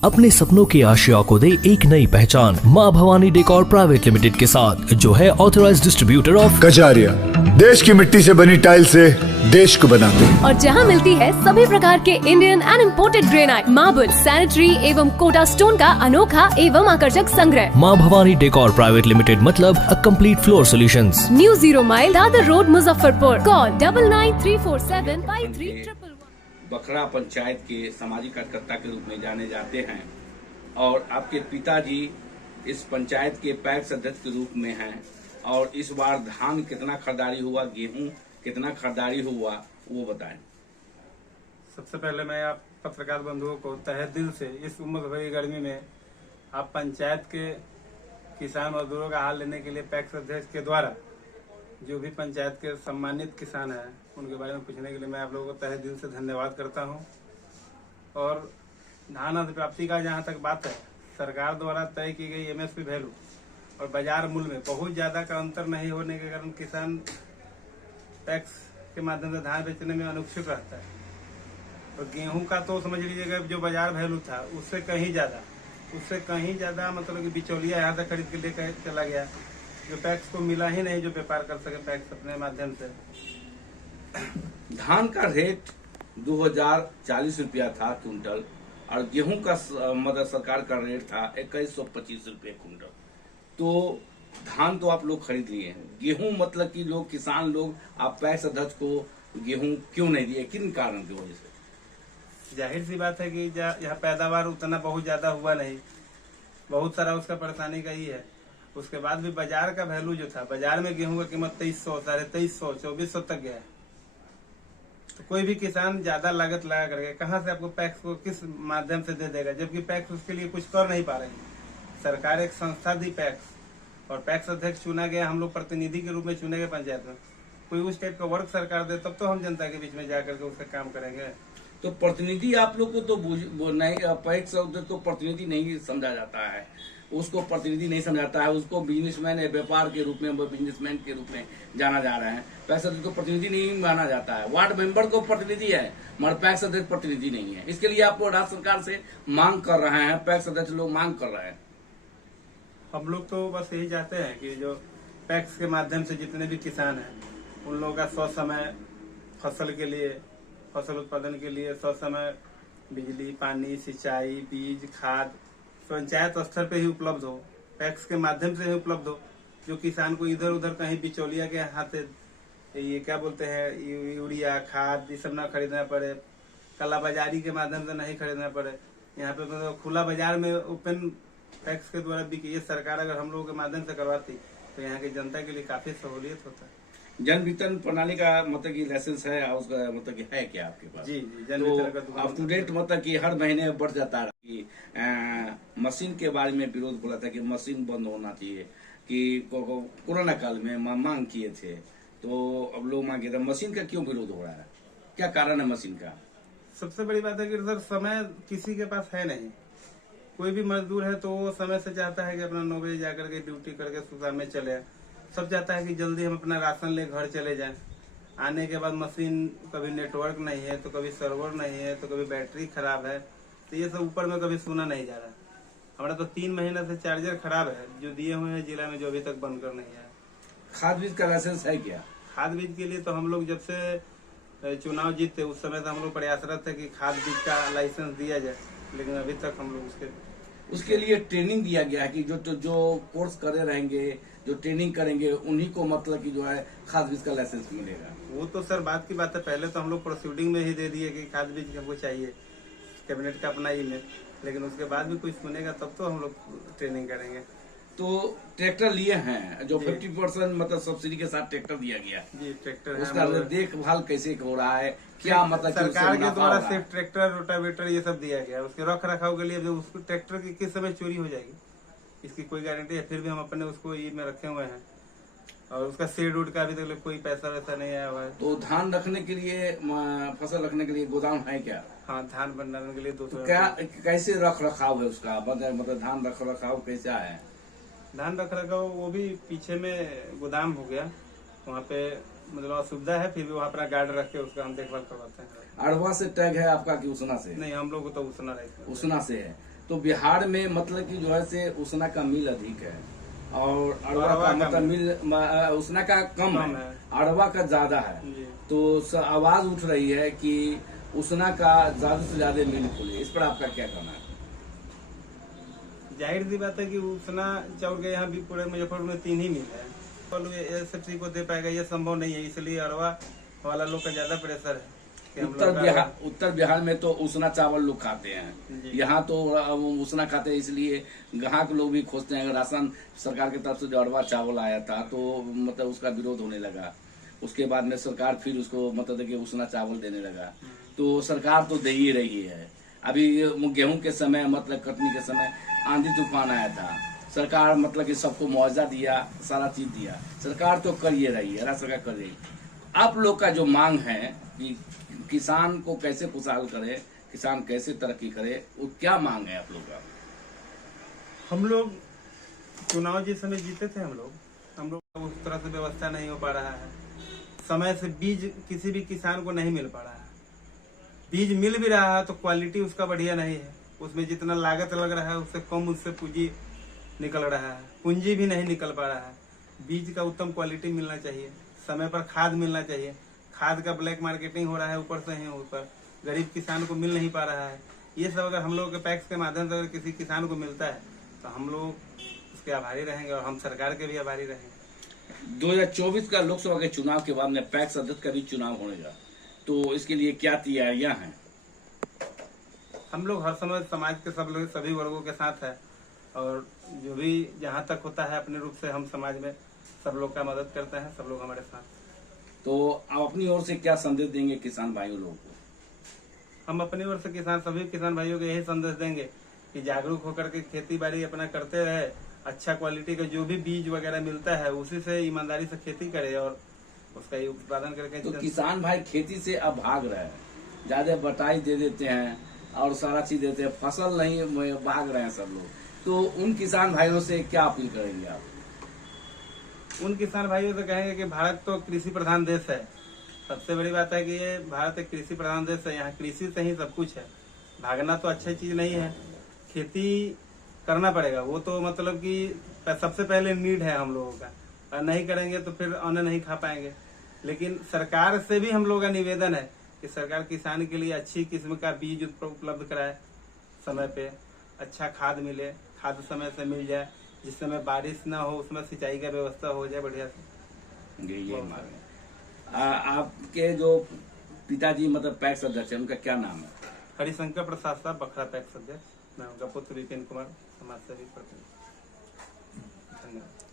अपने सपनों की आशिया को दे एक नई पहचान माँ भवानी डेकोर प्राइवेट लिमिटेड के साथ, जो है ऑथराइज्ड डिस्ट्रीब्यूटर ऑफ कजारिया। देश की मिट्टी से बनी टाइल से देश को बनाते हैं। और जहाँ मिलती है सभी प्रकार के Indian and imported granite, marble, sanitary एवं कोटा स्टोन का अनोखा एवं आकर्षक संग्रह। माँ भवानी डेकोर प्राइवेट लिमिटेड मतलब a complete floor solutions. New 0 mile Dadar road, Muzaffarpur. Call 9934753111। बखरा पंचायत के सामाजिक कार्यकर्ता के रूप में जाने जाते हैं और आपके पिताजी इस पंचायत के पैक्स अध्यक्ष के रूप में हैं। और इस बार धान कितना खरीदारी हुआ, गेहूं कितना खरीदारी हुआ, वो बताएं। सबसे पहले मैं आप पत्रकार बंधुओं को तहे दिल से इस उमस भरी गर्मी में आप पंचायत के किसान मजदूरों का हाल लेने के लिए पैक्स अध्यक्ष के द्वारा जो भी पंचायत के सम्मानित किसान हैं उनके बारे में पूछने के लिए मैं आप लोगों को तहे दिल से धन्यवाद करता हूं। और धान अधिप्राप्ति का जहां तक बात है, सरकार द्वारा तय की गई एमएसपी वैल्यू और बाजार मूल्य में बहुत ज्यादा का अंतर नहीं होने के कारण किसान पैक्स के माध्यम से धान बेचने में अनुत्सुक रहता है। और गेहूं का तो समझ लीजिएगा जो बाजार वैल्यू था उससे कहीं ज्यादा मतलब कि बिचौलिया यहाँ से खरीद के लेकर चला गया, जो पैक्स को मिला ही नहीं जो व्यापार कर सके पैक्स अपने माध्यम से। धान का रेट 2040 रुपया था क्विंटल और गेहूं का मतलब सरकार का रेट था 2125 रुपये क्विंटल। तो धान तो आप लोग खरीद लिए हैं, गेहूं मतलब कि लोग किसान लोग आप पैक्स अध्यक्ष को गेहूं क्यों नहीं दिए, किन कारण की वजह से? जाहिर सी बात है कि यहाँ पैदावार उतना बहुत ज्यादा हुआ नहीं, बहुत सारा उसका परेशानी का ही है। उसके बाद भी बाजार का वैल्यू जो था, बाजार में गेहूं का कीमत 2300, 2350, 2400 तक गया है। तो कोई भी किसान ज्यादा लागत लगा करके कहाँ से आपको पैक्स को किस माध्यम से दे देगा, जबकि पैक्स उसके लिए कुछ कर नहीं पा रही। सरकार एक संस्था दी पैक्स और पैक्स अध्यक्ष चुना गया, हम लोग प्रतिनिधि के रूप में चुने गए पंचायत में। कोई उस टाइप का वर्क सरकार दे तब तो हम जनता के बीच में जा करके उसका काम करेंगे। तो प्रतिनिधि आप लोग को तो नहीं, पैक्स अध्यक्ष को प्रतिनिधि नहीं समझा जाता है, उसको प्रतिनिधि नहीं समझाता है, उसको बिजनेसमैन व्यापार के रूप में बिजनेसमैन के रूप में जाना जा रहा है। पैक्स अध्यक्ष को प्रतिनिधि नहीं माना जाता है। वार्ड मेंबर को प्रतिनिधि है मगर पैक्स अध्यक्ष प्रतिनिधि नहीं है। इसके लिए आप राज्य सरकार से मांग कर रहे हैं, पैक्स अध्यक्ष लोग मांग कर रहे हैं। हम लोग तो बस यही चाहते हैं कि जो पैक्स के माध्यम से जितने भी किसान हैं उन लोगों का समय फसल के लिए, फसल उत्पादन के लिए समय बिजली, पानी, सिंचाई, बीज, खाद पंचायत स्तर पे ही उपलब्ध हो, पैक्स के माध्यम से ही उपलब्ध हो, जो किसान को इधर उधर कहीं बिचौलिया के हाथ से ये क्या बोलते हैं यूरिया खाद ये सब ना खरीदना पड़े, काला बाजारी के माध्यम से नहीं खरीदना पड़े। यहाँ पे मतलब खुला बाजार में ओपन पैक्स के द्वारा बिके। ये सरकार अगर हम लोगों के माध्यम से करवाती तो यहाँ की जनता के लिए काफी सहूलियत होता है। जन वितरण प्रणाली का मतलब की लाइसेंस है, उसका मतलब की है क्या आपके पास? जी जन वितरण का तो अप टू डेट मतलब कि हर महीने बढ़ जाता है कि मशीन के बारे में विरोध बोला था कि मशीन बंद होना चाहिए, कि कोरोना काल में मांग किए थे, तो अब लोग मांगे थे। मशीन का क्यों विरोध हो रहा है, क्या कारण है मशीन का? सबसे बड़ी बात है कि सर समय किसी के पास है नहीं। कोई भी मजदूर है तो वो समय से चाहता है कि अपना 9 बजे जाकर के ड्यूटी करके सुबह में चले। सब चाहता है कि जल्दी हम अपना राशन ले घर चले जाएं। आने के बाद मशीन कभी नेटवर्क नहीं है, तो कभी सर्वर नहीं है, तो कभी बैटरी खराब है, तो ये सब ऊपर में कभी सुना नहीं जा रहा। हमारा तो 3 महीने से चार्जर खराब है जो दिए हुए हैं जिला में, जो अभी तक बंद कर नहीं है। खाद बीज का लाइसेंस है क्या? खाद बीज के लिए तो हम लोग जब से चुनाव जीते उस समय से हम लोग प्रयासरत है कि खाद बीज का लाइसेंस दिया जाए, लेकिन अभी तक हम लोग उसके लिए ट्रेनिंग दिया गया है कि जो कोर्स करे रहेंगे, जो ट्रेनिंग करेंगे उन्हीं को मतलब कि जो है खाद बीज का लाइसेंस मिलेगा। वो तो सर बात की बात है, पहले तो हम लोग प्रोसीडिंग में ही दे दिए कि खाद बीज हमको चाहिए, कैबिनेट का अपना ईमेल, लेकिन उसके बाद भी कुछ सुनेगा तब तो हम लोग ट्रेनिंग करेंगे। तो ट्रैक्टर लिए हैं जो 50% मतलब सब्सिडी के साथ ट्रैक्टर दिया गया जी, ट्रैक्टर उसका देखभाल कैसे हो रहा है, क्या मतलब सरकार के द्वारा सिर्फ ट्रैक्टर, रोटावेटर ये सब दिया गया। उसके रख रखाव के लिए उसको ट्रैक्टर की किस समय चोरी हो जाएगी इसकी कोई गारंटी है, फिर भी हम अपने उसको ई में रखे हुए हैं। और उसका सीड उड का अभी तक कोई पैसा वैसा नहीं आया हुआ है। तो धान रखने के लिए, फसल रखने के लिए गोदाम है क्या? हाँ, धान भंडारण के लिए 200। क्या कैसे रख रखाव है उसका, मतलब धान रख रखाव कैसा है? धान रख रखाव वो भी पीछे में गोदाम हो गया, वहाँ पे मतलब असुविधा है, फिर भी वहाँ पर गार्ड रख के उसका हम देखभाल करवाते हैं। अरवा से टैग है आपका कि उसना से? नहीं, हम लोग को तो उसना रहता है। उसना से है। तो बिहार में मतलब कि जो है से उसना का मिल अधिक है और अरवा का मतलब मिल उसना का कम है, अरवा का ज्यादा है। जी। तो आवाज उठ रही है कि उसना का ज्यादा से ज्यादा मिल खुले, इस पर आपका क्या कहना है? जाहिर सी बात है कि उसना चाउर के यहाँ भी पूरे मुजफ्फरपुर में 3 ही मिल है, तो एसएफसी को दे पाएगा ये संभव नहीं है, इसलिए अरवा वाला लोग का ज्यादा प्रेशर है कि हम लोग उत्तर बिहार में तो उसना चावल लोग खाते हैं, यहाँ तो उसना खाते हैं, इसलिए ग्राहक लोग भी खोजते हैं। राशन सरकार की तरफ से जो अरवा चावल आया था तो मतलब उसका विरोध होने लगा, उसके बाद में सरकार फिर उसको मतलब कि उसना चावल देने लगा। तो सरकार तो दे ही रही है। अभी गेहूं के समय मतलब कटनी के समय आंधी तूफान आया था, सरकार मतलब कि सबको मुआवजा दिया, सारा चीज दिया, सरकार तो कर ही रही है, राज्य सरकार कर रही है। आप लोग का जो मांग है कि किसान को कैसे खुशहाल करे, किसान कैसे तरक्की करे, वो क्या मांग है आप लोग का? हम लोग चुनाव जिस समय जीते थे हम लोग का उस तरह से व्यवस्था नहीं हो पा रहा है, समय से बीज किसी भी किसान को नहीं मिल पा रहा है, बीज मिल भी रहा है तो क्वालिटी उसका बढ़िया नहीं है, उसमें जितना लागत लग रहा है उससे कम उससे पूंजी निकल रहा है, पूंजी भी नहीं निकल पा रहा है। बीज का उत्तम क्वालिटी मिलना चाहिए, समय पर खाद मिलना चाहिए, खाद का ब्लैक मार्केटिंग हो रहा है ऊपर से ही ऊपर, गरीब किसान को मिल नहीं पा रहा है। ये सब अगर हम लोग के पैक्स के माध्यम से अगर किसी किसान को मिलता है तो हम लोग उसके आभारी रहेंगे और हम सरकार के भी आभारी रहेंगे। 2024 का लोकसभा के चुनाव के बाद में पैक्स अध्यक्ष का भी चुनाव होगा, तो इसके लिए क्या तैयारियां हैं? हम लोग हर समय समाज के सभी वर्गों के साथ है और जो भी जहाँ तक होता है अपने रूप से हम समाज में सब लोग का मदद करते हैं, सब लोग हमारे साथ। तो आप अपनी ओर से क्या संदेश देंगे किसान भाइयों लोगों को? हम अपनी ओर से सभी किसान भाइयों को यही संदेश देंगे कि जागरूक होकर के खेती बाड़ी अपना करते रहे, अच्छा क्वालिटी का जो भी बीज वगैरह मिलता है उसी से ईमानदारी से खेती करे और उसका ही उत्पादन करके। तो किसान भाई खेती से अब भाग रहे हैं, ज्यादा बटाई दे देते हैं और सारा चीज देते हैं, फसल नहीं भाग रहे हैं सब लोग। तो उन किसान भाइयों से क्या अपील करेंगे आप? उन किसान भाइयों से कहेंगे कि भारत तो कृषि प्रधान देश है, सबसे बड़ी बात है कि ये भारत एक कृषि प्रधान देश है, यहाँ कृषि से ही सब कुछ है। भागना तो अच्छी चीज नहीं है, खेती करना पड़ेगा, वो तो मतलब कि सबसे पहले नीड है हम लोगों का, और नहीं करेंगे तो फिर अन्न नहीं खा पाएंगे। लेकिन सरकार से भी हम लोगों का निवेदन है कि सरकार किसान के लिए अच्छी किस्म का बीज उपलब्ध कराए, समय पे अच्छा खाद मिले, खाद समय से मिल जाए, जिस समय बारिश ना हो उसमें सिंचाई का व्यवस्था हो जाए बढ़िया से। ये आपके जो पिताजी मतलब पैक्स अध्यक्ष है, उनका क्या नाम है? हरिशंकर प्रसाद साहब, बखरा पैक्स अध्यक्ष। मैं उनका पुत्र विपिन कुमार, समाज सेवी प्रतिनिधि। धन्यवाद।